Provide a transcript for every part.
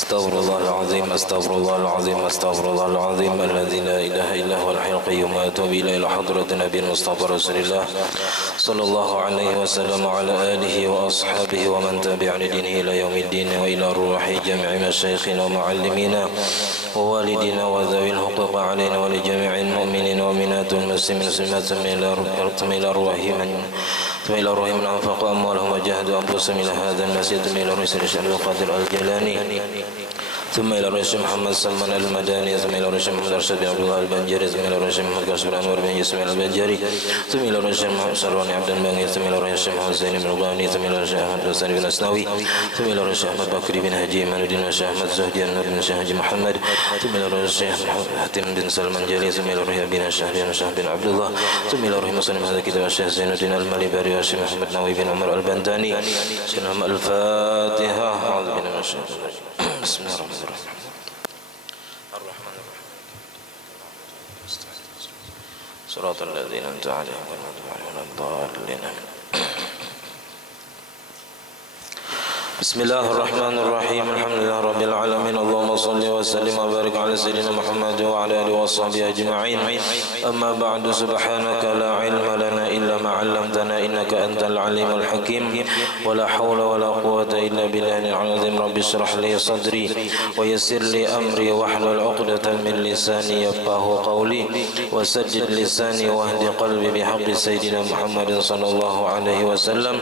أستغفر الله العظيم أستغفر الله العظيم أستغفر الله العظيم الذي لا إله إلا هو الحي القيوم وأتوب إلى حضرة النبي المصطفى رسول الله صلى الله عليه وسلم وعلى آله وأصحابه ومن تبع لدينه إلى يوم الدين وإلى روح جميع مشايخنا ومعلمينا ووالدينا وذوي الحقوق علينا ولجميع المؤمنين ومؤمنات المسلمين والمسلمات إلى روحهم إلى روحهم من أنفقوا أموالهم وجاهدوا أنفسهم إلى هذا المسجد إلى رئيس الشيخ القادر الجيلاني ثم إلى الرئيس محمد سلمان المداني ثم إلى الرئيس محمد أرشد بن عبد الله البنجري ثم إلى الرئيس محمد قاسم الأنور بن ياسمين البنجري ثم إلى الرئيس محمد سلواني عبد المني ثم إلى الرئيس محمد زين بن الغاني ثم إلى الرئيس أحمد حسين بن أسنوي ثم إلى الرئيس أحمد بكري بن هجي من الدين الشيخ أحمد زهدي النور بن الشيخ حجي محمد ثم إلى الرئيس حاتم بن سلمان جلي ثم إلى الرئيس بن الشيخ بن عبد الله ثم إلى الرئيس مسلم هذا كتاب الشيخ زين الدين المالباري والشيخ محمد نووي بن عمر البنداني سنهم الفاتحة أعوذ بالله من الشيطان الرجيم بسم الله الرحمن الرحيم صراط الذين أنعمت عليهم غير المغضوب عليهم ولا الضالين بسم الله الرحمن الرحيم الحمد لله رب العالمين اللهم صل وسلم وبارك على سيدنا محمد وعلى آله وصحبه أجمعين أما بعد سبحانك لا علم لنا إلا ما علمتنا إنك أنت العليم الحكيم ولا حول ولا قوة إلا بالله العظيم رب اشرح لي صدري ويسر لي أمري واحلل عقدة من لساني يفقهوا قولي وسدد لساني واهد قلبي بحق سيدنا محمد صلى الله عليه وسلم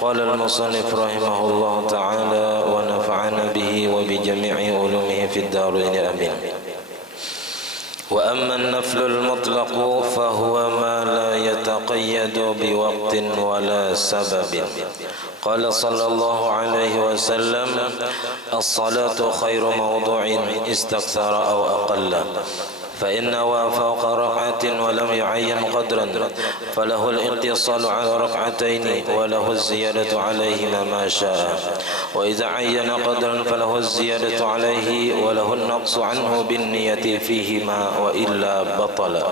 قال المصنف رحمه الله تعالى ونفعنا به وبجميع علومه في الدارين آمين. وأما النفل المطلق فهو ما لا يتقيد بوقت ولا سبب. قال صلى الله عليه وسلم الصلاة خير موضوع استكثر أو أقل فإن وافق ركعة ولم يعين قدرا فله الاتصال على ركعتين وله الزيادة عليهما ما شاء وإذا عين قدرا فله الزيادة عليه وله النقص عنه بالنية فيهما وإلا بطل.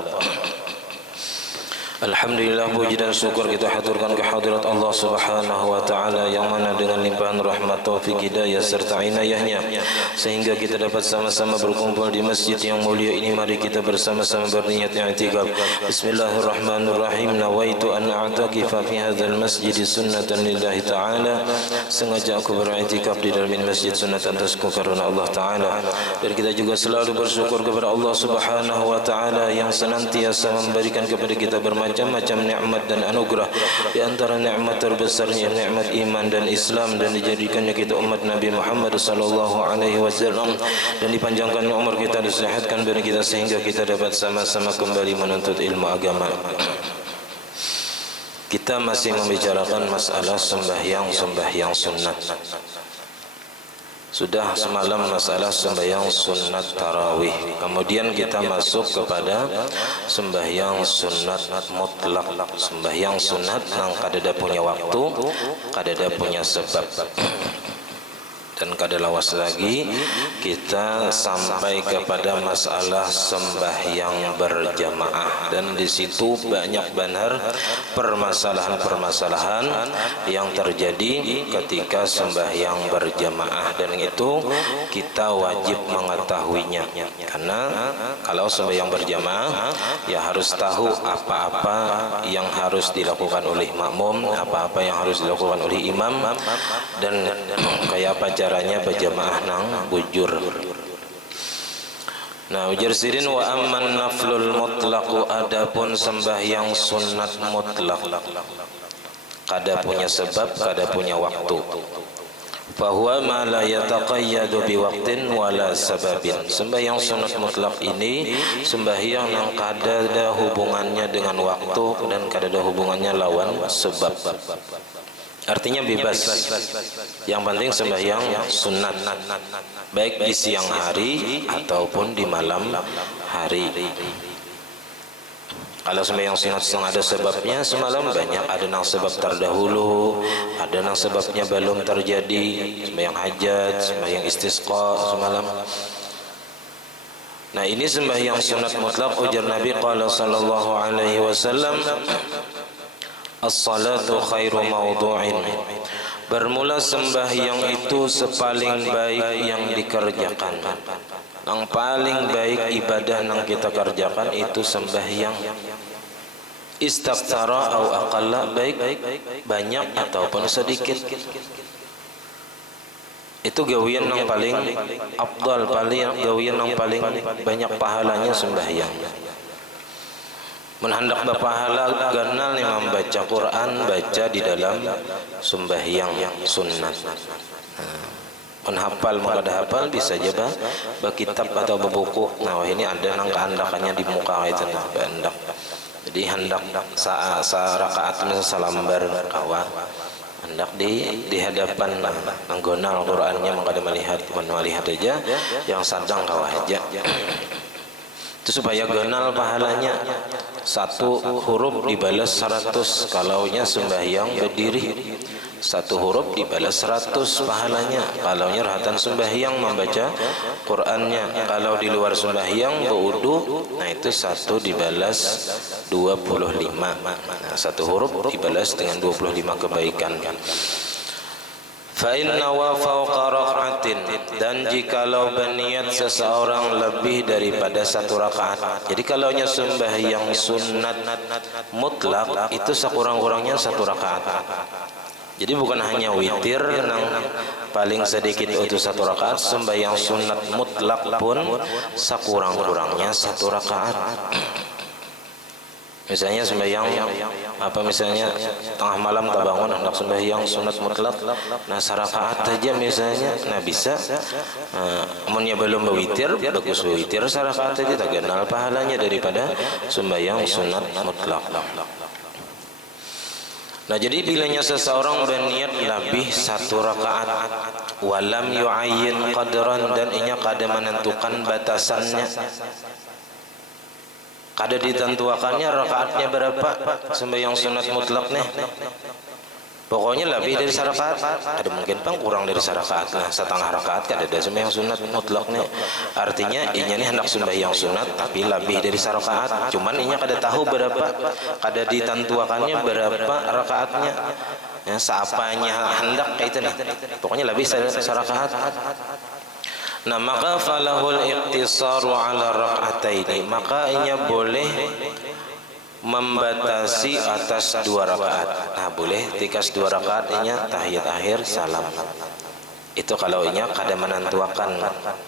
Alhamdulillah, puji dan syukur kita haturkan ke hadirat Allah Subhanahu wa taala yang mana dengan limpahan rahmat, taufik, hidayah serta inayahnya sehingga kita dapat sama-sama berkumpul di masjid yang mulia ini. Mari kita bersama-sama berniat i'tikaf. Bismillahirrahmanirrahim. Nawaitu an a'takifa fi hadzal masjid sunnatan lillahi taala. Sengaja aku beriktikaf di dalam masjid sunnatan atasku karena Allah taala. Dan kita juga selalu bersyukur kepada Allah Subhanahu wa taala yang senantiasa memberikan kepada kita macam-macam nikmat dan anugerah. Di antara nikmat terbesarnya nikmat iman dan Islam, dan dijadikannya kita umat Nabi Muhammad sallallahu alaihi wasallam, dan dipanjangkan umur kita, disehatkan badan kita sehingga kita dapat sama-sama kembali menuntut ilmu agama. Kita masih membicarakan masalah sembahyang sunat. Sudah semalam masalah sembahyang sunat tarawih. Kemudian kita masuk kepada sembahyang sunat mutlak. Sembahyang sunat yang kadada punya waktu, kadada punya sebab. Dan kada lawas lagi kita sampai kepada masalah sembahyang berjamaah, dan di situ banyak benar permasalahan-permasalahan yang terjadi ketika sembahyang berjamaah, dan itu kita wajib mengetahuinya. Karena kalau sembahyang berjamaah ya harus tahu apa-apa yang harus dilakukan oleh makmum, apa-apa yang harus dilakukan oleh imam, dan kayak apa caranya berjamaah nang bujur. Nah, ujar sidin wa amman naflul mutlaq, adapun sembahyang sunat mutlak kada punya sebab, kada punya waktu. Fahuwa ma la yataqayyadu biwaqtin wala sababin. Sembahyang sunat mutlak ini sembahyang yang kada ada hubungannya dengan waktu dan kada ada hubungannya lawan sebab. Artinya bebas. Yang penting sembahyang sunat, baik di siang hari ataupun di malam hari. Kalau sembahyang sunat yang ada sebabnya semalam banyak, ada yang sebab terdahulu, ada yang sebabnya belum terjadi, sembahyang hajat, sembahyang istisqa semalam. Nah, ini sembahyang sunat mutlak. Ujar Nabi qala sallallahu alaihi wasallam as-salatu khairu mawdu'in Bermula sembahyang itu sepaling baik yang dikerjakan. Yang paling baik ibadah yang kita kerjakan itu sembahyang. Istabtara au aqalla, baik banyak ataupun sedikit. Itu gawian yang paling afdal, paling gawian yang paling banyak pahalanya sembahyang. Menhendak berpahala ganal nih membaca Quran, baca di dalam sembahyang sunat. Menghafal maka hafal bisa aja berkitab atau berbuku. Nah ini ada nang kehendakannya di muka itu nah hendak. Jadi hendak sa rakaat misal salambar kawa. Hendak di hadapan anggonal Qur'annya maka melihat aja yang sadang kawa aja. Itu supaya ganal pahalanya. Satu huruf dibalas 100 kalaunya sembahyang berdiri. Satu huruf dibalas 100 pahalanya kalaunya rahatan sembahyang membaca Qur'annya. Kalau di luar sembahyang berwudu, nah itu satu dibalas 25. Nah, satu huruf dibalas dengan 25 kebaikan. Fa inna wa fawqa rak'atin, dan jikalau berniat seseorang lebih daripada satu rakaat. Jadi kalaunya sembahyang sunat mutlak itu sekurang-kurangnya satu rakaat. Jadi bukan hanya witir yang paling sedikit itu satu rakaat, sembahyang sunat mutlak pun sekurang-kurangnya satu rakaat. Misalnya sembahyang misalnya tengah malam tak bangun hendak sembahyang sunat mutlak, nah sarakaat saja misalnya, nah bisa. Amunnya belum berwitir, bagus berwitir sarakaat saja, tak kenal pahalanya daripada sembahyang sunat mutlak. Nah jadi bilanya seseorang berniat lebih satu rakaat, walam yu'ayyin qadran, dan inya kada menentukan batasannya. Kada ditentuakannya rakaatnya berapa sembahyang sunat mutlak nih. Pokoknya lebih dari sarakaat. Ada mungkin pang kurang dari sarakaat. Nah, setengah rakaat kada ada sembahyang sunat mutlak nih. Artinya inya nih hendak sembahyang sunat tapi lebih dari sarakaat. Cuman inya kada tahu berapa, kada ditentuakannya berapa rakaatnya. Ya, seapanya hendak kayak itu nih. Pokoknya lebih sarakaat. Nah maka falahul iqtisaru ala rak'ataini, maka inya boleh membatasi atas 2 rakaat. Nah boleh tikas 2 rakaat inya tahiyat akhir salam. Itu kalau inya kada menentuakan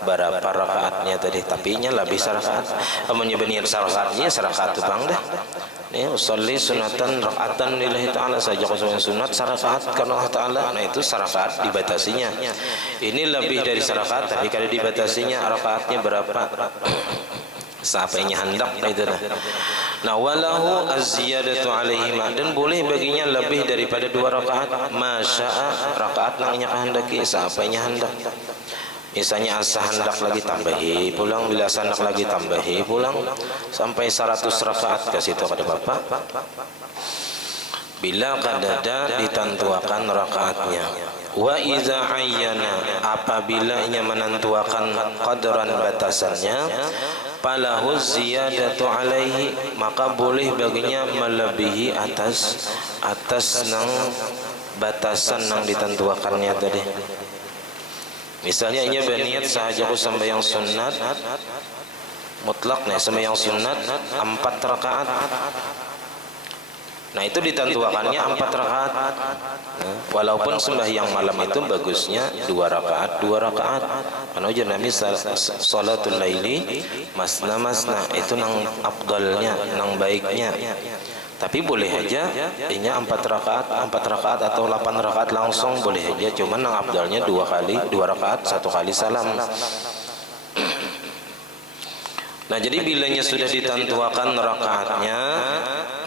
berapa rakaatnya tadi, tapi inya lebih sarakaat. Amunnya berniat sarakaatnya sarakaat tu bang dah. Nih usolli sunatan rakaatan lillahi ta'ala, saja kosong sunat sarakaat karena Allah Ta'ala. Nah itu sarakaat dibatasinya. Ini lebih dari sarakaat tapi kada dibatasinya rakaatnya berapa. Sampainya hendak itu dah. Nah walahu az-ziyadatu alaihi, dan boleh baginya lebih daripada 2 rakaat, masya'a, rakaat nang nya kehendaki sampainya hendak. Misalnya asa hendak lagi tambahi pulang, bila asa hendak lagi tambahi pulang sampai 100 rakaat ke situ kada bapak. Bila kadada ditentuakan rakaatnya. Wa iza ayyana, apabila ia menentuakan qadran batasannya, falahu ziyadatu alaihi, maka boleh baginya melebihi atas nang batasan nang ditentuakannya tadi. Misalnya ia berniat sahaja sembahyang sunat mutlak nih, sembahyang sunat 4 rakaat. Nah itu ditentuakannya 4 rakaat. Walaupun sembahyang malam itu bagusnya 2 rakaat. Karena ujar Nabi salatul laili masna masna, itu nang afdalnya, nang baiknya. Tapi boleh aja ini 4 rakaat atau 8 rakaat langsung boleh aja, cuman yang afdalnya 2 rakaat 1 kali salam. Nah jadi bilanya sudah ditentuakan rakaatnya,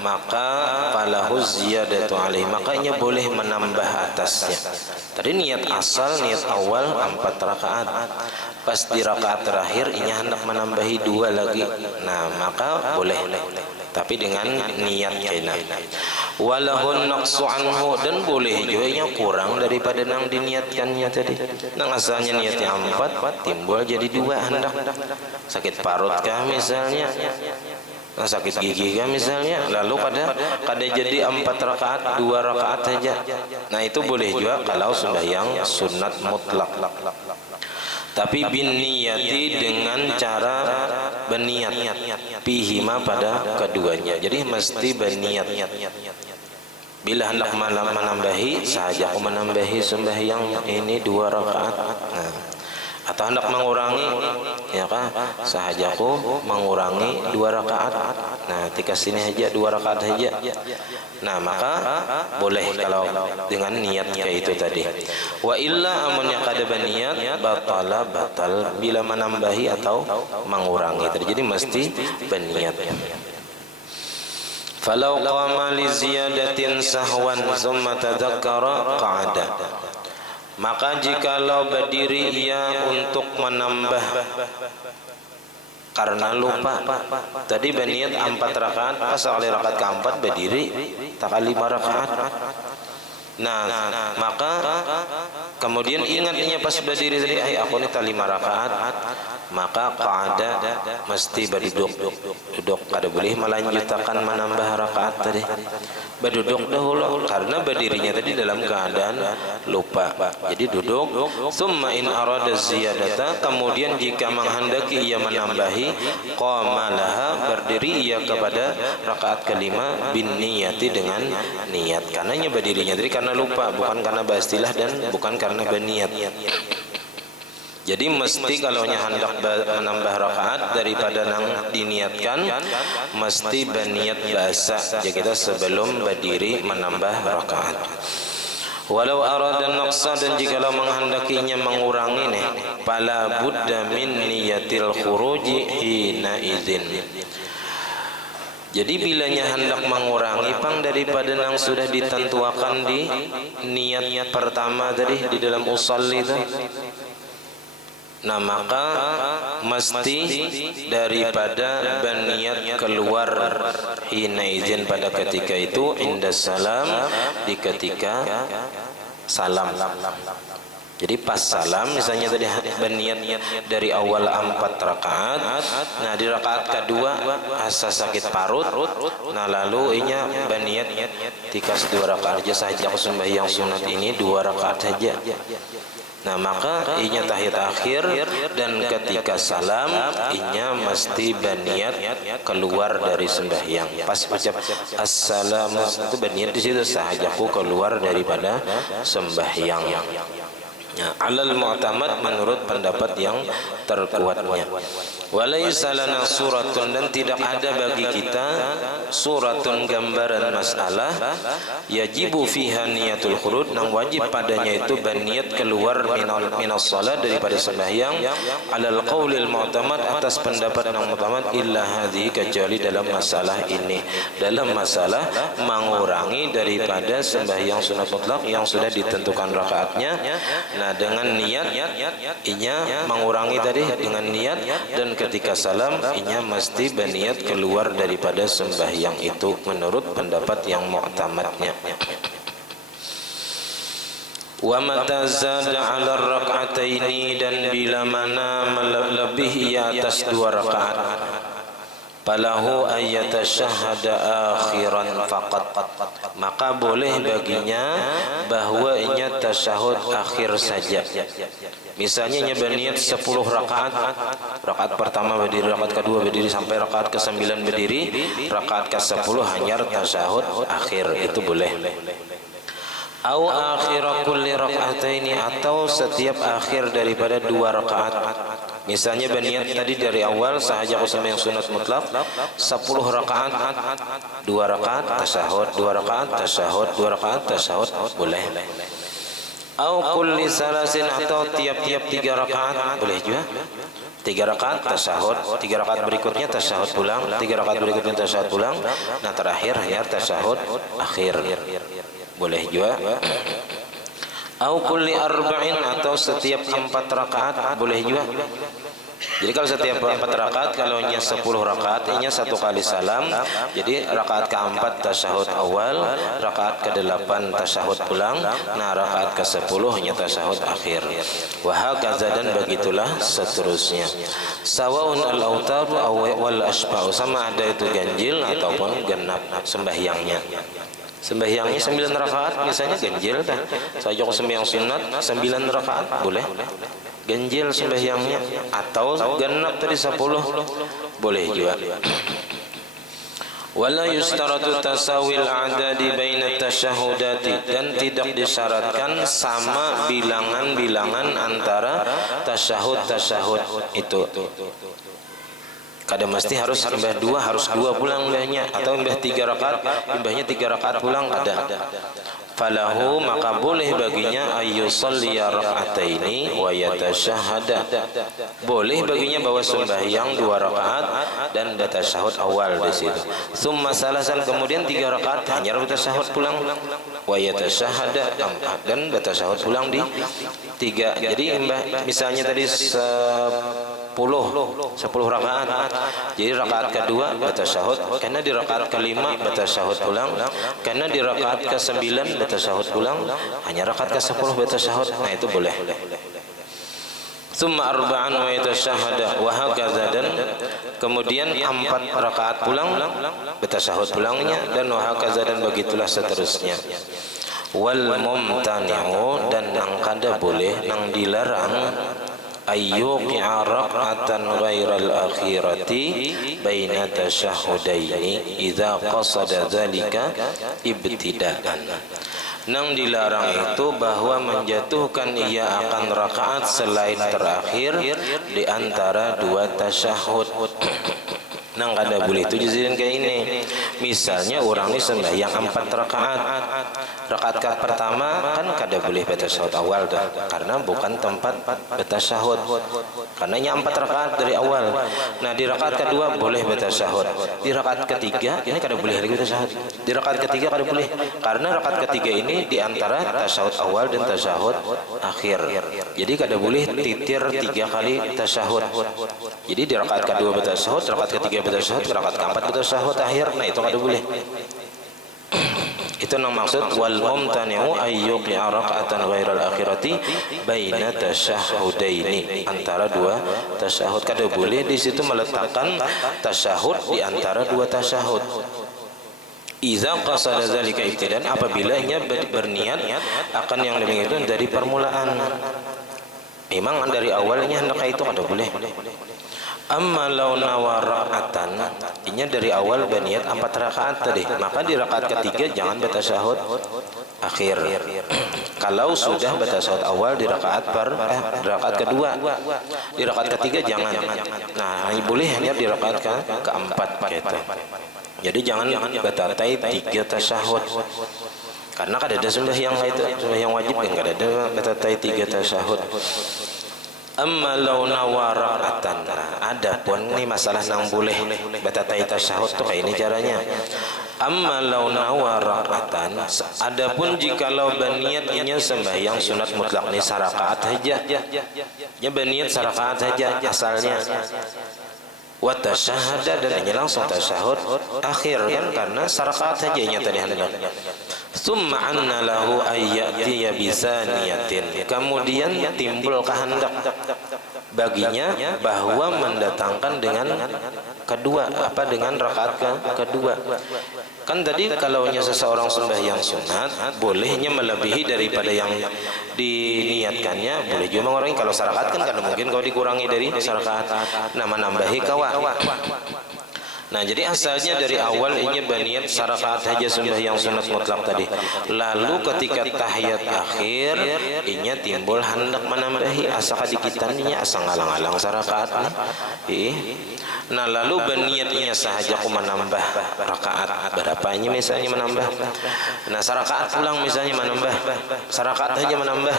maka falahu ziyadatu alaihi, makanya boleh menambah atasnya. Tadi niat asal, niat awal 4 rakaat. Pas di rakaat terakhir inya hendak menambahi 2 lagi. Nah maka boleh, tapi dengan niat kena. Walahun naqsu anhu, dan boleh juga nya kurang daripada nang diniatkannya tadi. Nang asalnya niatnya 4 timbul jadi 2 hendak. Sakit parut kah misalnya, sakit gigi kan misalnya, lalu kada jadi 4 rakaat 2 rakaat saja. Nah itu boleh juga kalau sembahyang sunat mutlak. Tapi bin niyati dengan cara berniat pihima pada keduanya. Jadi mesti berniat. Bila hendak menambahi sahaja aku menambahi sembahyang ini 2 rakaat. Nah, atau hendak mengurangi ya kan sahajaku mengurangi 2 rakaat. Nah ketika sini aja 2 rakaat saja. Nah maka boleh kalau dengan niat kayak itu tadi. Wa illa amunnya kada berniat batal bila menambahi atau mengurangi. Jadi mesti berniat. Falau qama li ziyadatin sahwan thumma tadzakkara qa'ada. Maka jikalau berdiri ia untuk menambah karena lupa, tadi berniat 4 rakaat, pas kali rakaat keempat berdiri tak 5 rakaat. Nah maka kemudian ingatnya pas berdiri tadi, aku ini tak 5 rakaat, maka qa'ada mesti berduduk. Kada boleh melanjutkan menambah rakaat tadi, berduduk dahulu karena berdirinya tadi dalam keadaan lupa. Jadi duduk. Summa in arada ziyadata, kemudian jika menghendaki ia menambahi, qama laha, berdiri ia kepada rakaat kelima bin niyati dengan niat. Karenanya berdirinya tadi karena lupa, bukan karena bastilah dan bukan karena berniat. Jadi mesti kalau hendak menambah rakaat daripada yang diniatkan, mesti berniat biasa. Jadi kita sebelum berdiri menambah rakaat. Walau arada naqsa, dan jikalau menghendakinya mengurangi nih, fala budda min niyatil khuruji hina idzin. Jadi bilanya hendak mengurangi pang daripada yang sudah ditentuakan di niat pertama tadi di dalam usolli itu. Nah maka mesti daripada berniat keluar hina izin pada ketika itu inda salam, di ketika salam. Jadi pas salam misalnya tadi berniat dari awal 4 rakaat. Nah di rakaat kedua asa sakit parut. Nah lalu inya berniat tikas 2 rakaat aja saja aku sembahyang sunat ini 2 rakaat saja. Nah maka inya tahiyat akhir, dan ketika salam inya mesti berniat keluar dari sembahyang. Pas ucap assalamu itu berniat di situ sahajaku keluar daripada sembahyang. Nah, alal mu'tamad menurut pendapat yang terkuatnya. Walaysa lana suratun, dan tidak ada bagi kita suratun gambaran masalah yajibu fiha niyatul khurud, yang wajib padanya itu berniat keluar minas salat daripada sembahyang, alal qaulil mu'tamad atas pendapat yang mu'tamad, illa hadhihi, kecuali dalam masalah ini, dalam masalah mengurangi daripada sembahyang sunat mutlak yang sudah ditentukan rakaatnya. Nah dengan niat inya mengurangi tadi dengan niat, dan ketika salam inya mesti berniat keluar daripada sembahyang itu menurut pendapat yang mu'tamadnya. Wa mata zada 'ala rak'ataini, dan bila mana melebihi atas 2 rakaat, falahu ayyatashahhada akhiran faqat, maka boleh baginya bahwa inya tasyahud akhir saja. Misalnya inya berniat 10 rakaat, rakaat pertama berdiri, rakaat kedua berdiri, sampai rakaat ke-9 berdiri, rakaat ke-10 hanya tasyahud akhir, itu boleh. Au akhir kulli raka'ataini, atau setiap akhir daripada 2 rakaat. Misalnya berniat tadi dari awal sahaja aku sembahyang sunat mutlak 10 rakaat, 2 rakaat tasyahud, 2 rakaat tasyahud, 2 rakaat tasyahud, boleh. Au kulli salasin, atau tiap-tiap 3 rakaat, boleh juga. 3 rakaat tasyahud, 3 rakaat berikutnya tasyahud pulang, 3 rakaat berikutnya tasyahud pulang. Nah terakhir ya tasyahud akhir, boleh juga. Au kulli arba'in, atau setiap 4 rakaat, boleh juga. Jadi kalau setiap 4 rakaat, kalau nya 10 rakaat, nya 1 kali salam. Jadi rakaat ke-4 tasyahud awal, rakaat ke-8 tasyahud pulang, nah rakaat ke-10 nya tasyahud akhir. Wa hakaza, dan begitulah seterusnya. Sawaun al-autar wal asba'u, sama ada itu ganjil ataupun genap sembahyangnya. Sembahyangnya 9 rakaat misalnya ganjil kan. Saya sembahyang sunat 9 rakaat boleh. Ganjil sembahyangnya, atau genap tadi 10 boleh juga. Wala yustaratu tasawil a'dadi baina tasyahudati, dan tidak disyaratkan sama bilangan-bilangan antara tasyahud itu. Kadang mesti harus mbah 2, harus 2 pulang mbahnya, atau mbah 3 rakaat, mbahnya 3 rakaat pulang kadang. Falahu, maka boleh baginya ayyusalliya rak'ataini wa yatasyahada. Boleh baginya bahwa sembahyang 2 rakaat dan batasyahud awal di situ. Summa salasan, kemudian 3 rakaat hanya batasyahud pulang, wa yatasyahada, dan batasyahud pulang di 3. Jadi misalnya tadi 10 rakaat. Jadi rakaat kedua batasyahud, karena di rakaat kelima batasyahud pulang, karena di rakaat ke-9 batasyahud pulang, hanya rakaat ke-10 batasyahud. Nah itu boleh. Summa arba'an wa yatasyahada wa hakaza, dan kemudian 4 rakaat pulang batasyahud pulangnya, dan wa hakaza, dan begitulah seterusnya. Wal mumtani'u, dan nang kada boleh, nang dilarang, ayyuqi'a rak'atan ghairal akhirati baina tasyahudaini idza qasada dzalika ibtida'an. Nang dilarang itu bahwa menjatuhkan ia akan rakaat selain terakhir di antara 2 tasyahud. Nang kada boleh itu jadikan kayak ini. Misalnya orang ini sembahyang 4 rakaat. Rakaat pertama kan kada boleh batasyahud awal dah, karena bukan tempat batasyahud. Karena nya 4 rakaat dari awal. Nah, di rakaat kedua boleh batasyahud. Di rakaat ketiga ini kada boleh lagi batasyahud. Di rakaat ketiga kada boleh, karena rakaat ketiga ini di antara tasyahud awal dan tasyahud akhir. Jadi kada boleh titir 3 kali tasyahud. Jadi di rakaat kedua batasyahud, rakaat ketiga batasyahud, rakaat keempat batasyahud akhir. Nah, itu kada boleh. Itu yang maksud wal mumtani'u ayyuqi'a raka'atan ghairal akhirati baina tasyahudaini, antara 2 tasyahud. Kada boleh di situ meletakkan tasyahud di antara 2 tasyahud. Iza qasada zalika ibtidan, apabila ia berniat akan yang demikian dari permulaan. Memang dari awalnya hendak itu kada boleh. Amma law nawa rak'atan, ini dari awal berniat 4 rakaat tadi, maka di rakaat ketiga jangan batasyahud akhir. Kalau sudah batasyahud awal di rakaat kedua, di rakaat ketiga jangan. Nah, boleh hanya di rakaat keempat gitu. Jadi jangan batatai 3 tasyahud. Karena kada ada sembahyang itu, sembahyang wajib yang kada ada batatai 3 tasyahud. Amma law nawa rak'atan, adapun ini masalah nang boleh batatai tasyahud tuh kayak ini caranya. Amma law nawa rak'atan, adapun jikalau berniat inya sembahyang sunat mutlak ini sarakaat saja, ya berniat sarakaat saja asalnya, wa tasyahada, dan hanya langsung tasyahud akhir kan, karena sarakaat saja nya tadi hendak. Summa anna lahu ayyatiya bisaniyatin, kemudian timbul kehendak baginya bahwa mendatangkan dengan kedua, dengan rakaat kedua. Kan tadi kalau seseorang sembahyang sunat bolehnya melebihi daripada yang diniatkannya, boleh juga orang kalau sarakaat kan kada mungkin kalau dikurangi dari sarakaat, nambahi kawa. Nah, jadi asalnya dari awal ini berniat sarakaat saja sembahyang sunat mutlak tadi. Lalu ketika tahiyat akhir, inya timbul hendak menambahi asa kadikitan inya asa ngalang-alang sarakaat nih. Nah, lalu berniat inya sahaja ku menambah rakaat berapa ini misalnya menambah. Nah, sarakaat pulang misalnya menambah, sarakaat saja menambah.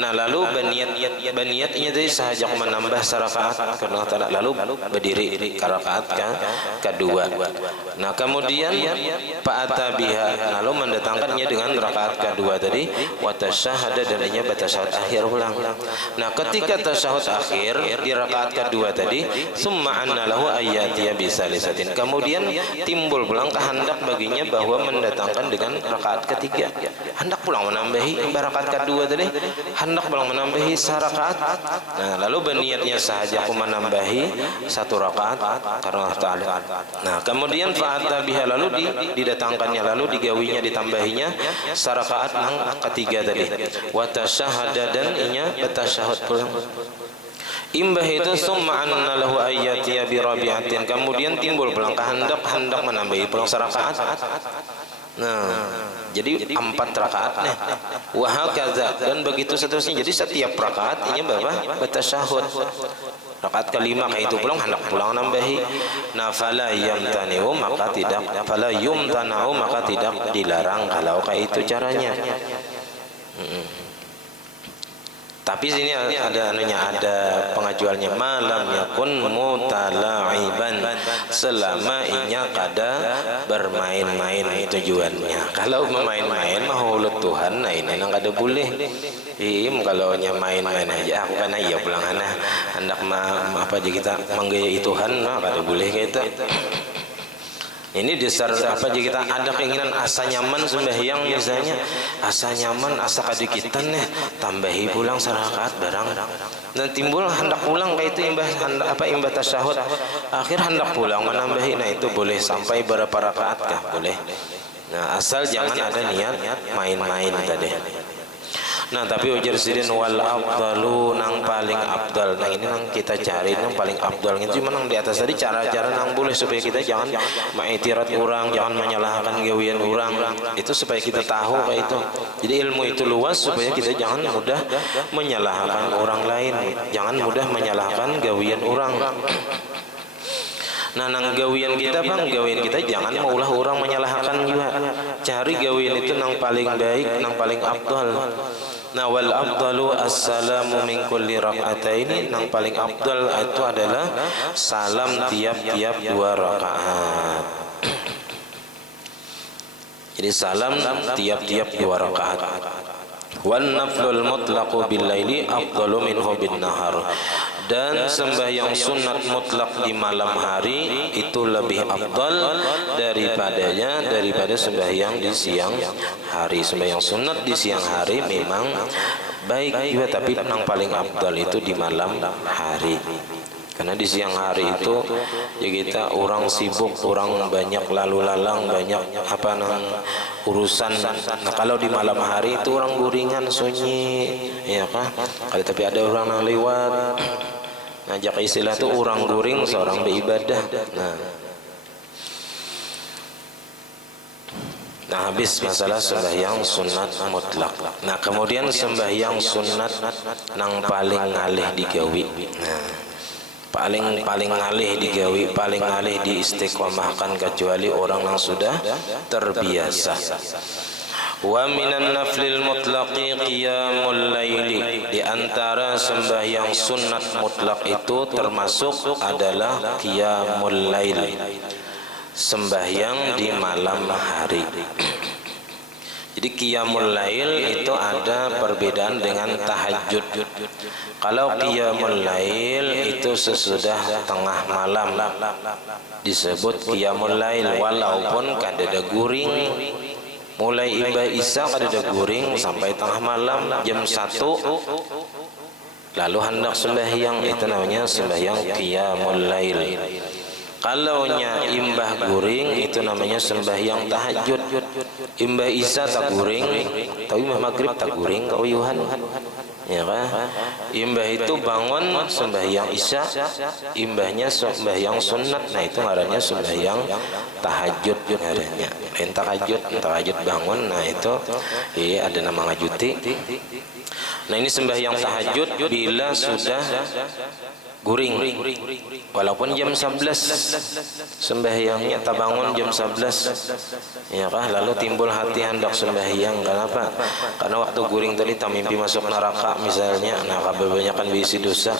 Nah, lalu berniat inya tadi sahaja ku menambah sarakaat karena lalu berdiri rakaat kan kedua. Nah kemudian fa'ata biha, lalu mendatangkannya dengan rakaat kedua tadi, wa tasyahada, dan ia bertasyahud akhir ulang. Nah ketika tasyahud akhir di rakaat kedua tadi, summa anna lahu ayyatiya bisalisatin, kemudian timbul pulang kehendak baginya bahwa mendatangkan dengan rakaat ketiga, hendak pulang menambahi rakaat kedua tadi, hendak pulang menambahi sarakaat. Nah lalu berniatnya sahaja aku menambahi satu rakaat karena Allah Ta'ala. Nah kemudian fa'ata biha, lalu didatangkannya, lalu digawinya, ditambahinya sarakaat yang ketiga tadi, wa tasyahada, dan inya bertasyahud pulang. Imbah itu summa anna lahu ayyatiya bi rabi'atin, kemudian timbul pulang hendak menambahi pulang sarakaat. Nah, jadi 4 rakaat nih. Wa hakaza, dan begitu seterusnya. Jadi setiap rakaat ini bertasyahud. Rakaat kelima kayak itu pulang hendak pulang nambahi. Nah, fala yamtani'u, maka tidak, fala yumtana'u, maka tidak dilarang kalau kayak itu caranya. Tapi sini ada pengajuannya, malam yakun mutala'iban, selama inya kada bermain-main tujuannya. Kalau bermain-main mah hulut Tuhan, nah ini nang kada boleh. Kalau nya main-main aja aku kan iya pulang hendak apa aja kita menggayai Tuhan, nah kada boleh kayak itu. Ini dasar apa aja kita ada keinginan asa nyaman sembahyang, misalnya asa nyaman, asa kadikitan nih, tambahi pulang sarakaat barang, dan timbul hendak pulang kayak itu imbah tasyahud akhir hendak pulang menambahi. Nah itu boleh sampai berapa rakaat kah boleh. Nah asal jangan ada niat main-main tadi. Nah tapi ujar sidin wal afdalu, nang paling abdal. Nah ini nang kita cari nang paling abdal itu cuma nang di atas tadi cara-cara nang boleh supaya kita jangan mengiktirat orang, jangan menyalahkan gawian orang, itu supaya kita tahu kayak itu. Jadi ilmu itu luas supaya kita jangan mudah menyalahkan orang lain, jangan mudah menyalahkan gawian orang. Nah nang gawian kita bang, gawian kita jangan maulah orang menyalahkan juga. Cari gawian itu nang paling baik, nang paling abdal. Nah wal afdalu assalamu min kulli raka'ataini, nang paling afdal itu adalah salam tiap-tiap 2 rakaat. Jadi salam tiap-tiap 2 rakaat. Wan naflul mutlaqu bil laili afdalu minhu bin nahar, dan sembahyang sunat mutlak di malam hari itu lebih afdal daripada sembahyang di siang hari. Sembahyang sunat di siang hari memang baik juga, tapi yang paling afdal itu di malam hari. Karena di siang hari itu ya kita orang sibuk, orang banyak lalu lalang, banyak urusan. Nah kalau di malam hari itu orang guringan sunyi, ya kan? Kalau tapi ada orang yang lewat, ngajak istilah itu orang guring seorang beribadah. Nah habis masalah sembahyang sunat mutlak. Nah kemudian sembahyang sunat nang paling ngalih digawi. Nah paling ngalih digawi, paling ngalih diistiqomahkan kecuali orang yang sudah terbiasa. Wa minan naflil mutlaqi qiyamul laili, di antara sembahyang sunat mutlak itu termasuk adalah qiyamul lail, sembahyang di malam hari. Jadi qiyamul lail itu ada perbedaan dengan tahajud. Kalau qiyamul lail itu sesudah tengah malam disebut qiyamul lail, walaupun kadada guring. Mulai imbah isya kadada guring sampai tengah malam jam 1 lalu hendak sembahyang, itu namanya sembahyang qiyamul lail. Kalau nya imbah guring itu namanya sembahyang tahajud. Imbah isya tak guring, tapi maghrib tak guring kauyuhan, ya kan? Imbah itu bangun sembahyang isya, imbahnya sembahyang sunat. Nah itu ngarannya sembahyang tahajud ngarannya. Lain tahajud bangun. Nah itu ada nama ngajuti. Nah ini sembahyang tahajud bila sudah guring walaupun jam 11 sembahyangnya tabangun jam 11 ya kah, lalu timbul hati hendak sembahyang. Kenapa? Karena waktu guring tadi tak mimpi masuk neraka misalnya, nah kebanyakan berisi dosa,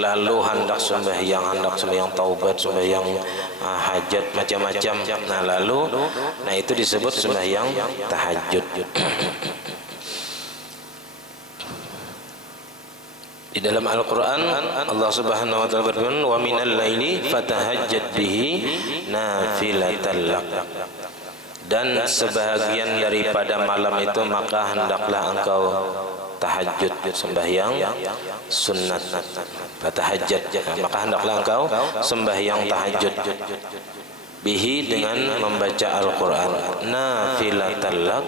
lalu hendak sembahyang taubat, sembahyang hajat macam-macam, nah itu disebut sembahyang tahajud. Di dalam Al-Quran Allah Subhanahu wa Ta'ala berfirman, wa minal laili fatahajjad bihi nafilatan lak, dan sebahagian daripada malam itu maka hendaklah engkau tahajud, sembahyang sunnat, fatahajjad, maka hendaklah engkau sembahyang tahajud bihi dengan membaca Al-Quran, nafilatan lak,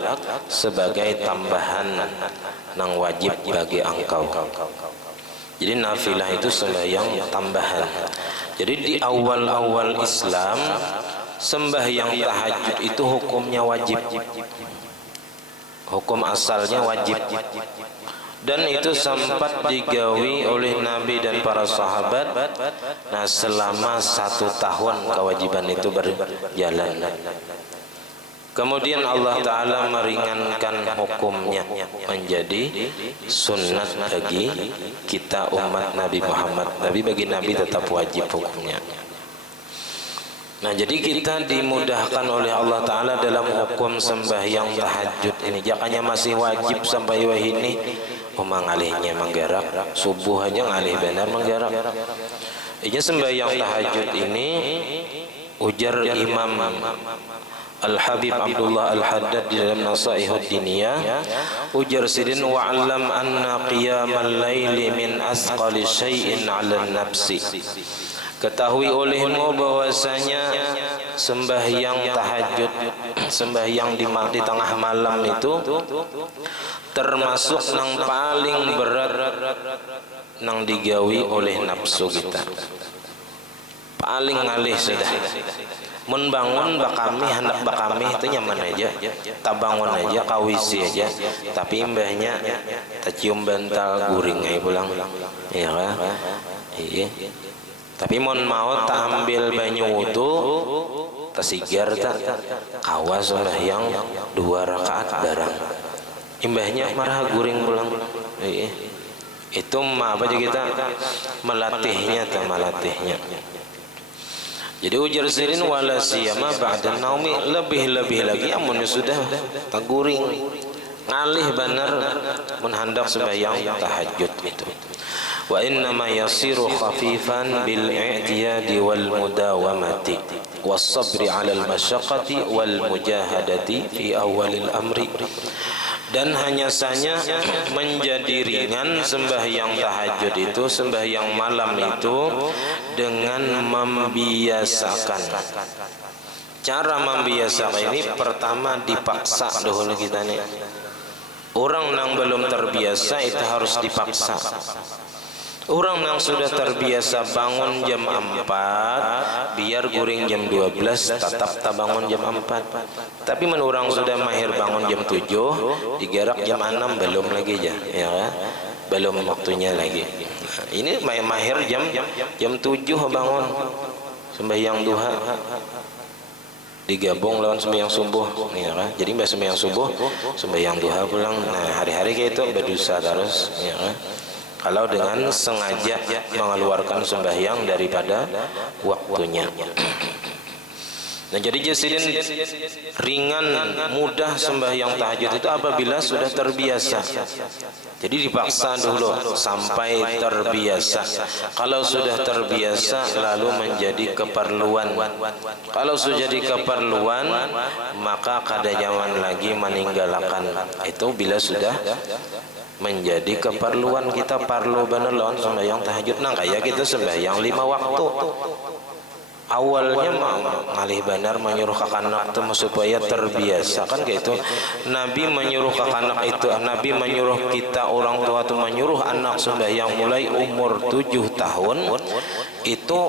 sebagai tambahan nang wajib bagi engkau. Jadi nafilah itu sembahyang tambahan. Jadi di awal-awal Islam sembahyang tahajud itu hukumnya wajib, hukum asalnya wajib, dan itu sempat digawi oleh Nabi dan para sahabat. Nah selama 1 tahun kewajiban itu berjalan. Kemudian Allah Ta'ala meringankan hukumnya menjadi sunnat bagi kita umat Nabi Muhammad. Tapi bagi Nabi tetap wajib hukumnya. Nah jadi kita dimudahkan oleh Allah Ta'ala dalam hukum sembahyang tahajud ini. Jakanya masih wajib sampai wahini mengalihnya menggerak, subuh aja ngalih benar menggerak. Ini sembahyang tahajud ini ujar Imam Al-Habib Abdullah Al-Haddad di dalam Nasaihud Diniyah, ujar sidin wa'alam anna qiyamal laili min asqali syai'in 'ala nafsi. Ketahui olehmu bahwasanya sembahyang tahajud, sembahyang di tengah malam itu termasuk yang paling berat nang digawi oleh nafsu kita. Paling ngalih sudah. Mun bangun bakami, hendak bakami itu nyaman aja, tak bangun aja, kawisi aja, tapi imbahnya tak cium bantal guring aja pulang, iya kan? Iya. Tapi mun mau tak ambil banyu wudu, tak sigar tak kawas sembahyang 2 rakaat barang, imbahnya marah guring pulang. Iya. Itu apa aja kita melatihnya, tak melatihnya. Jadi ujar sirin wala siyama ba'da naumi, lebih-lebih lagi amun sudah taguring ngalih benar mun hendak sembahyang tahajud itu. Wa inna ma yasiru khafifan bil i'tiyadi wal mudawamati was sabri 'ala al masyaqqati wal mujahadati fi awalil amri. Dan hanya saja menjadi ringan sembahyang tahajud itu, sembahyang malam itu, dengan membiasakan. Cara membiasakan ini pertama dipaksa dahulu kita nih. Orang yang belum terbiasa itu harus dipaksa. Orang yang sudah terbiasa bangun jam 4, biar guring jam 12, tetap tak bangun jam 4. Tapi menurut orang sudah mahir bangun jam 7, digerak jam 6 belum lagi ya kan? Belum waktunya lagi. Nah, ini mahir jam 7 bangun sembahyang duha. Digabung lawan sembahyang subuh, ya kan? Jadi mbak sembahyang subuh, sembahyang duha pulang. Nah, hari-hari kayak itu berdosa terus, ya kan? Kalau dengan sengaja mengeluarkan sembahyang daripada waktunya. Nah jadi jasidin ringan mudah sembahyang tahajud itu apabila sudah terbiasa. Jadi dipaksa dulu sampai terbiasa. Kalau sudah terbiasa lalu menjadi keperluan. Kalau sudah jadi keperluan maka kada zaman lagi meninggalkan itu bila sudah menjadi keperluan. Kita perlu bener lawan sembahyang tahajud. Nah kayak kita sembahyang 5 waktu. Awalnya ngalih benar menyuruh kakanak itu supaya terbiasa kan kayak itu. Nabi menyuruh kakanak itu, Nabi menyuruh kita orang tua itu menyuruh anak sembahyang mulai umur 7 tahun. Itu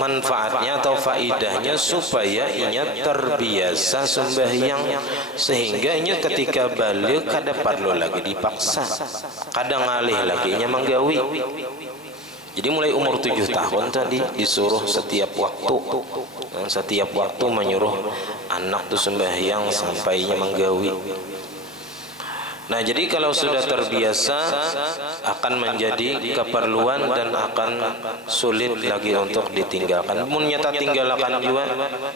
manfaatnya atau faidahnya supaya inya terbiasa sembahyang, sehingga inya ketika balik kada perlu lagi dipaksa, kada ngalih lagi inya menggawi. Jadi mulai umur 7 tahun tadi disuruh setiap waktu menyuruh anak tuh sembahyang sampainya menggawi. Nah, jadi kalau sudah terbiasa akan menjadi keperluan dan akan sulit lagi untuk ditinggalkan. Mun nyata tinggalkan juga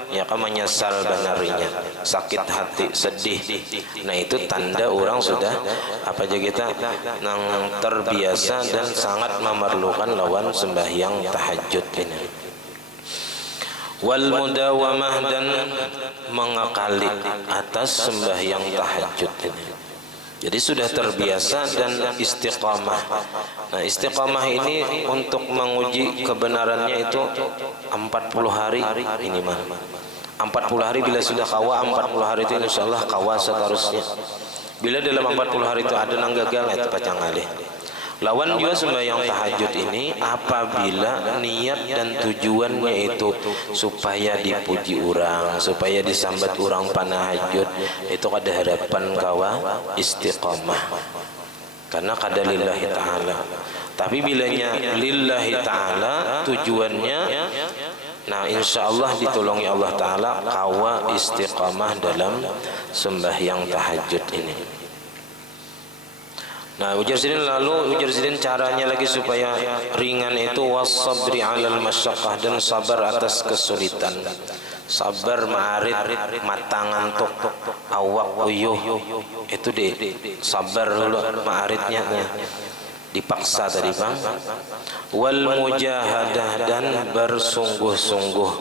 ya kan menyesal benarnya, sakit hati, sedih. Nah, itu tanda orang sudah apa aja kita nang terbiasa dan sangat memerlukan lawan sembahyang tahajud ini. Wal mudawamah, dan mengakali atas sembahyang tahajud ini. Jadi sudah terbiasa dan istiqamah. Nah, istiqamah ini untuk menguji kebenarannya itu 40 hari minimal. 40 hari bila sudah kawa, 40 hari itu insyaallah kawa seterusnya. Bila dalam 40 hari itu ada nang gagal, itu pacang alih. Lawan juga sembahyang tahajud ini apabila niat dan tujuannya itu supaya dipuji orang, supaya disambat orang panahajud, itu ada harapan kawa istiqamah. Karena kada lillahi ta'ala. Tapi bilanya lillahi ta'ala tujuannya, nah insyaallah ditolongi Allah Ta'ala kawa istiqamah dalam sembahyang tahajud ini. Nah, ujar sidin caranya lagi supaya ringan itu wasabri 'alal masyaqqah, dan sabar atas kesulitan. Sabar ma'arid mata ngantuk awak uyuh itu sabar dulu ma'aridnya dipaksa tadi Bang. Wal mujahadah, dan bersungguh-sungguh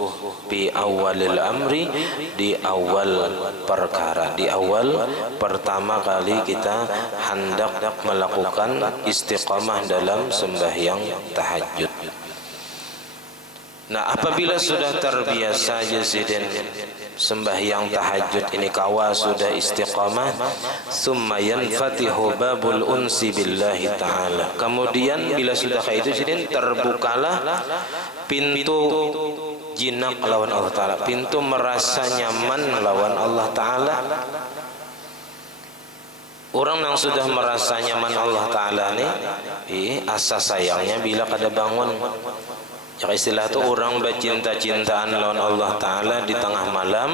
bi awalil amri, di awal perkara, di awal pertama kali kita hendak melakukan istiqamah dalam sembahyang tahajud. Nah, apabila sudah terbiasa jazidin sembahyang tahajud ini kawa sudah istiqamah, summa yanfatihu babul unsi billahi ta'ala. Kemudian bila sudah kayak itu jazidin, terbukalah pintu jinak lawan Allah Ta'ala, pintu merasa nyaman lawan Allah Ta'ala. Orang yang sudah merasa nyaman Allah Ta'ala nih, asa sayangnya bila kada bangun. Ya, istilah itu orang bercinta-cintaan lawan Allah Ta'ala di tengah malam,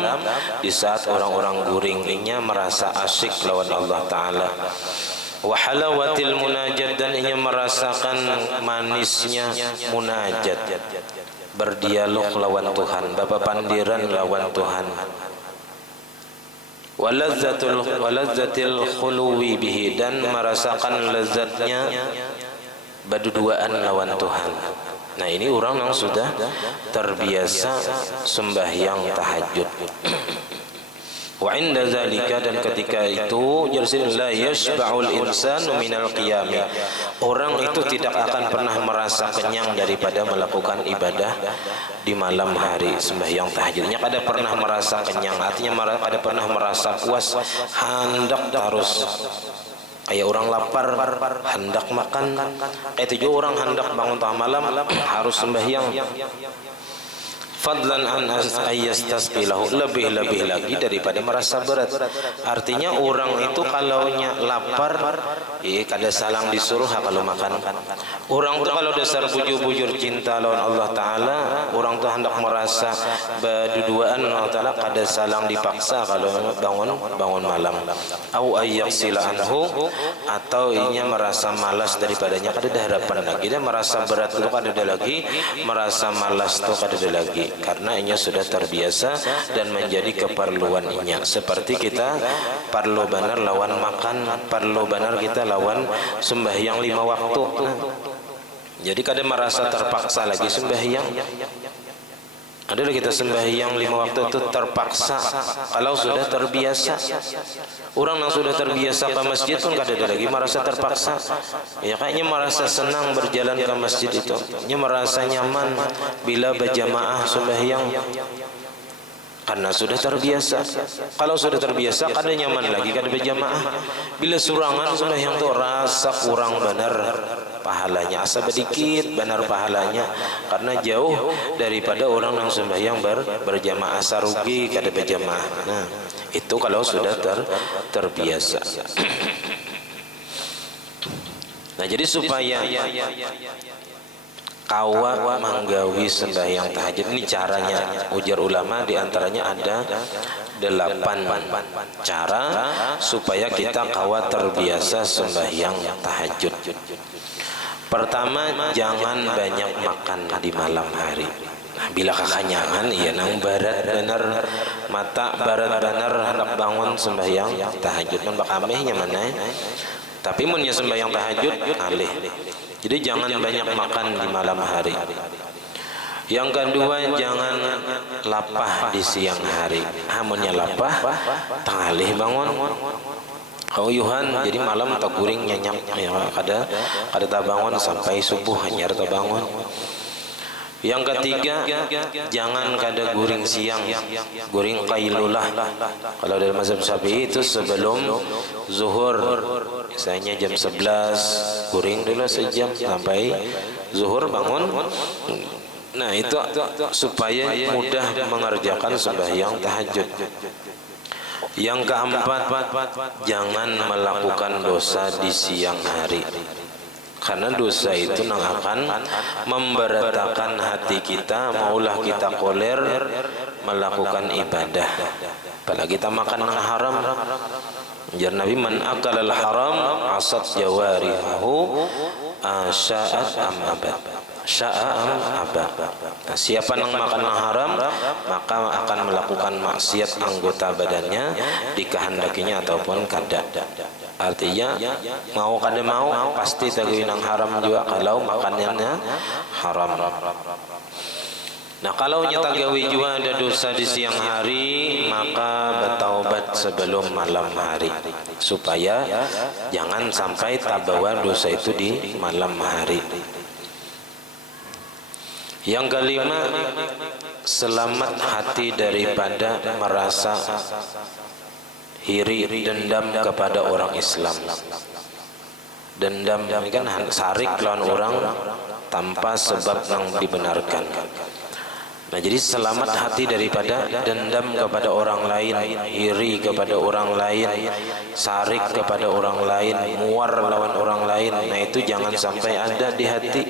di saat orang-orang guringnya merasa asyik lawan Allah Ta'ala. Wa halawatil munajat, dan ia merasakan manisnya munajat, berdialog lawan Tuhan, bapa pandiran lawan Tuhan. Walazzatil khuluwi bihi, dan merasakan lezatnya berduaan lawan Tuhan. Nah, ini orang yang sudah terbiasa sembahyang tahajud. Wa inda zalika, dan ketika itu la yashba'ul insanu minal qiyami, orang itu tidak akan pernah merasa kenyang daripada melakukan ibadah di malam hari sembahyang tahajudnya. Kada pernah merasa kenyang, artinya kada pernah merasa puas, hendak terus. Kayak orang lapar hendak makan, itu juga orang hendak bangun tengah malam harus sembahyang. Fadlan an ayyastasqilahu, lebih-lebih lagi daripada merasa berat. Artinya orang itu kalau lapar, kada salang disuruh kalau makan. Orang itu kalau dasar bujur-bujur cinta lawan Allah Ta'ala, orang itu hendak merasa berduaan Allah Ta'ala, kada salang dipaksa kalau bangun malam. Au ayyaksila anhu, atau inya merasa malas daripadanya, kada ada harapan lagi. Dia merasa berat itu kada ada lagi, merasa malas itu kada ada lagi. Karena inya sudah terbiasa dan menjadi keperluan inya. Seperti kita perlu benar lawan makan, perlu benar kita lawan sembahyang 5 waktu. Jadi kadang merasa terpaksa lagi sembahyang. Adalah kita sembahyang 5 waktu itu terpaksa. Kalau sudah terbiasa, orang yang sudah terbiasa ke masjid pun kada ada lagi merasa terpaksa. Ya, kayaknya merasa senang berjalan ke masjid itu. Dia merasa nyaman bila berjamaah sembahyang. Karena sudah terbiasa. Kalau sudah terbiasa, kada nyaman lagi kada berjamaah. Bila surangan sembahyang itu rasa kurang benar pahalanya, asa sedikit benar pahalanya, karena jauh daripada orang yang sembahyang berjamaah, asa rugi kada berjamaah. Nah, itu kalau sudah terbiasa. Nah, jadi supaya kawa manggawi sembahyang tahajud. Ini caranya, ujar ulama, diantaranya ada 8 cara supaya kita kawa terbiasa sembahyang tahajud. Pertama, jangan banyak makan di malam hari. Nah, bila kekenyangan, ya nang barat bener mata, barat bener hendak bangun sembahyang tahajud kan bakamehnya mana. Tapi munnya sembahyang tahajud alih. Jadi jangan banyak makan di malam hari. Yang kedua, jangan lapah di siang hari. Amunnya lapah tangalih bangun kauyuhan, jadi malam tak guring nyenyak ya, kada bangun sampai subuh hanya tak bangun. Yang ketiga, jangan kada guring siang, guring qailulah. Kalau dalam mazhab Syafi'i itu sebelum zuhur, misalnya jam 11, guring dulu sejam sampai zuhur bangun. Nah, itu supaya mudah mengerjakan sembahyang tahajud. Yang keempat, jangan melakukan dosa di siang hari. Karena dosa itu yang akan memberatakan hati kita, maulah kita koler melakukan ibadah. Apalagi kita makan yang haram. Jar Nabi, man akalal haram asat jawarihu asya'at amabat. Nah, siapa yang makan yang haram maka akan melakukan maksiat anggota badannya dikehendakinya ataupun kada. Artinya mau kada mau pasti tagawin yang haram juga kalau makanannya haram. Nah, kalau nyata gawi juga ada dosa di siang hari, maka bertaubat sebelum malam hari supaya jangan sampai tabawa dosa itu di malam hari. Yang kelima, selamat hati daripada merasa iri dendam kepada orang Islam. Dendam kan sarik lawan orang tanpa sebab yang dibenarkan. Nah, jadi selamat hati daripada dendam kepada orang lain, iri kepada orang lain, sarik kepada orang lain, muar lawan orang lain. Nah, itu jangan sampai ada di hati,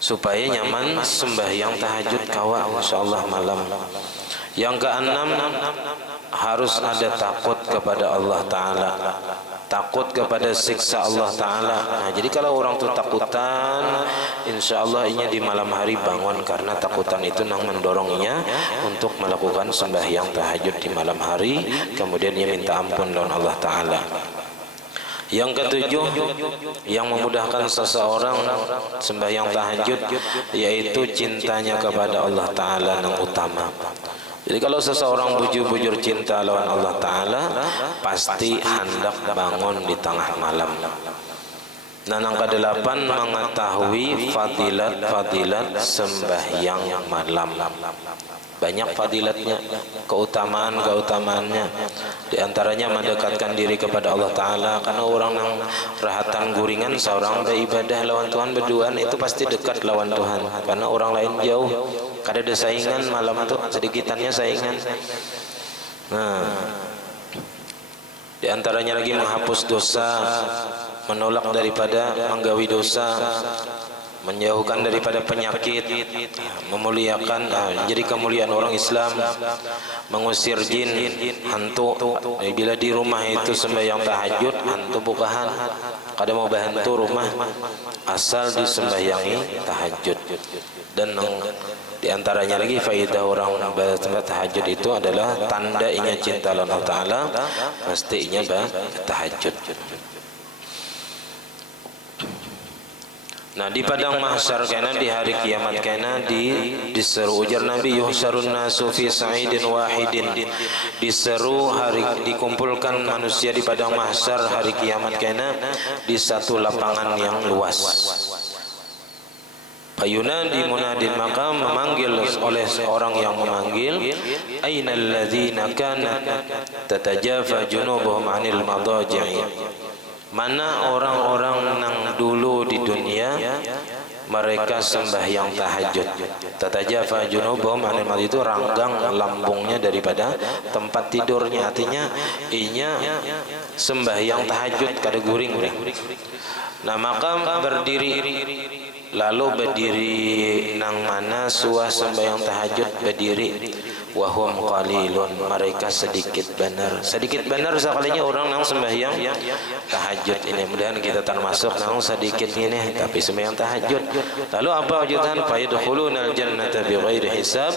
supaya nyaman sembahyang tahajud kawa insyaallah malam. Yang keenam, harus ada takut kepada Allah Ta'ala, takut kepada siksa Allah Ta'ala. Nah, jadi kalau orang itu takutan, insyaallah inya di malam hari bangun, karena takutan itu nang mendorongnya untuk melakukan sembahyang tahajud di malam hari, kemudian ia minta ampun lawan Allah Ta'ala. Yang ketujuh, yang memudahkan seseorang sembahyang tahajud yaitu cintanya kepada Allah Ta'ala yang utama. Jadi kalau seseorang bujur-bujur cinta lawan Allah Ta'ala, pasti hendak bangun di tengah malam. Nah, yang ke-8, mengetahui fadilat sembahyang malam. Banyak fadilatnya, keutamaannya. Di antaranya mendekatkan diri kepada Allah Ta'ala. Karena orang yang rahatan guringan, seorang beribadah lawan Tuhan berduaan, itu pasti dekat lawan Tuhan. Karena orang lain jauh, kada ada saingan malam itu, sedikitannya saingan. Nah, di antaranya lagi menghapus dosa, menolak daripada menggawi dosa, menjauhkan daripada penyakit, memuliakan, jadi kemuliaan orang Islam, mengusir jin, hantu. Bila di rumah itu sembahyang tahajud, hantu bukahan, kada mau bantu rumah, asal disembahyangi tahajud. Dan di antaranya lagi faidah orang bertempat tahajud itu adalah tanda inya cinta Allah Ta'ala, pasti inya tahajud. Nah, di padang mahsyar kena, di hari kiamat kena, diseru, ujar Nabi, yuhsyarun nasu fi sa'idin wahidin. Diseru hari, dikumpulkan manusia di padang mahsyar hari kiamat kena di satu lapangan yang luas. Fayunadi munadin, maka memanggil oleh orang yang memanggil, ainal ladzina kanat tatajafa junubuhum 'anil madaji'i. Mana orang-orang yang dulu di dunia mereka sembahyang tahajud. Tatajafa junubuhum 'anil madaji'i, itu ranggang lambungnya daripada tempat tidurnya. Artinya inya sembahyang tahajud kada guring. Nah, maka berdiri lalu berdiri nang mana suah sembahyang tahajud berdiri wahum qalilun, mereka sedikit benar sekalinya orang nang sembahyang tahajud ini. Mudah-mudahan kita termasuk nang sedikit ini tapi sembahyang tahajud. Lalu apa wujudan? Fayadkhulunal jannata bighairi hisab,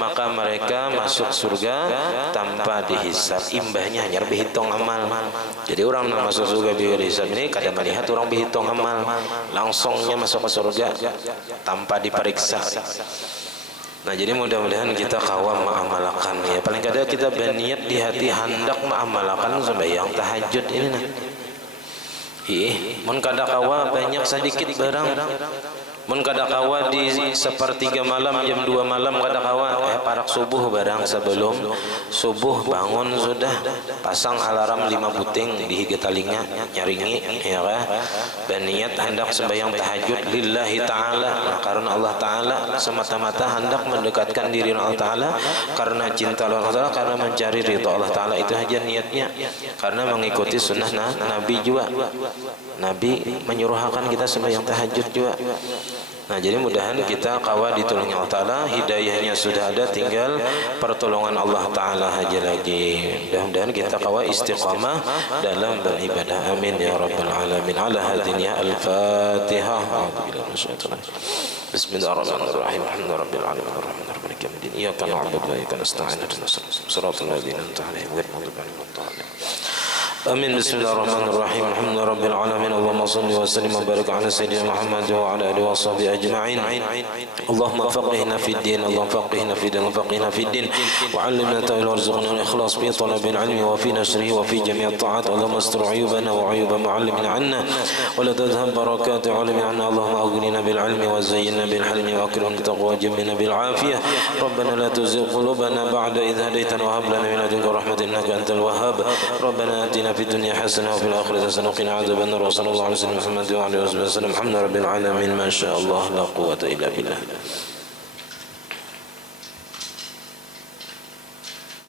maka mereka masuk surga tanpa dihisab. Imbahnya hanya berhitung amal. Jadi orang nang masuk surga bighairi hisab ini kadang melihat orang berhitung amal, langsungnya masuk ke surga tanpa diperiksa. Nah, jadi mudah-mudahan kita kawam mengamalkan ya. Paling kadang kita berniat di hati hendak mengamalkan sembahyang tahajud ini nah. Mun kada kawa banyak sedikit barang. Mun kada kawa di sepertiga malam jam 2 malam kada kawa parak subuh barang sebelum subuh bangun sudah pasang alarm 5 buting di higa talinga nyaringi ya kan, berniat hendak sembahyang tahajud lillahi taala, nah, karena Allah taala semata-mata hendak mendekatkan diri Allah taala, karena cinta Allah taala, karena mencari ridha Allah taala, itu aja niatnya, karena mengikuti sunnah Nabi juga. Nabi menyuruhkan kita sembahyang tahajud juga. Nah, jadi mudahan kita kawa ditolongi Allah Ta'ala, hidayahnya sudah ada, tinggal pertolongan Allah Ta'ala aja lagi. Mudah-mudahan kita kawa istiqamah dalam beribadah. Amin ya Rabbal Alamin. Ala hadiniya Al-Fatihah. Bismillahirrahmanirrahim. Alhamdulillahirabbil alamin. Arrahmanirrahim. Maliki yaumiddin. Iyyaka na'budu wa iyyaka nasta'in. Ihdinas siratal ladzina an'amta 'alaihim ghairil maghdubi 'alaihim waladdallin. Amin. Bismillahirrahmanirrahim. Alhamdulillahirabbil alamin. Allahumma shalli wa sallim wa barik ala sayyidina Muhammad wa ala alihi wa sahbihi ajma'in. Allahumma faqihna fid din, Allahumma faqihna fid din, faqihna fid din wa 'allimna ta'wil warzuqna al-ikhlas fi talabil 'ilmi wa fi nashrihi wa fi jami' at-ta'at. Allahumma astur 'uyubana wa 'uyuba mu'allimina 'anna wa la tadhhab barakat 'ilmina 'anna. Allahumma aghnina bil 'ilmi wa zayyinna bil hilmi wa akrimna bil taqwa wa jammilna bil 'afiyah. Rabbana la tuzigh qulubana ba'da idh hadaytana wa hab lana min ladunka rahmatan innaka antal wahhab. Rabbana atina في الدنيا حسنة وفي الآخرة حسنة وقنا عذاب النار. وصلى الله على سيدنا محمد وعلى آله وصحبه وسلم. الحمد لله رب العالمين. ما شاء الله لا قوة إلا بالله.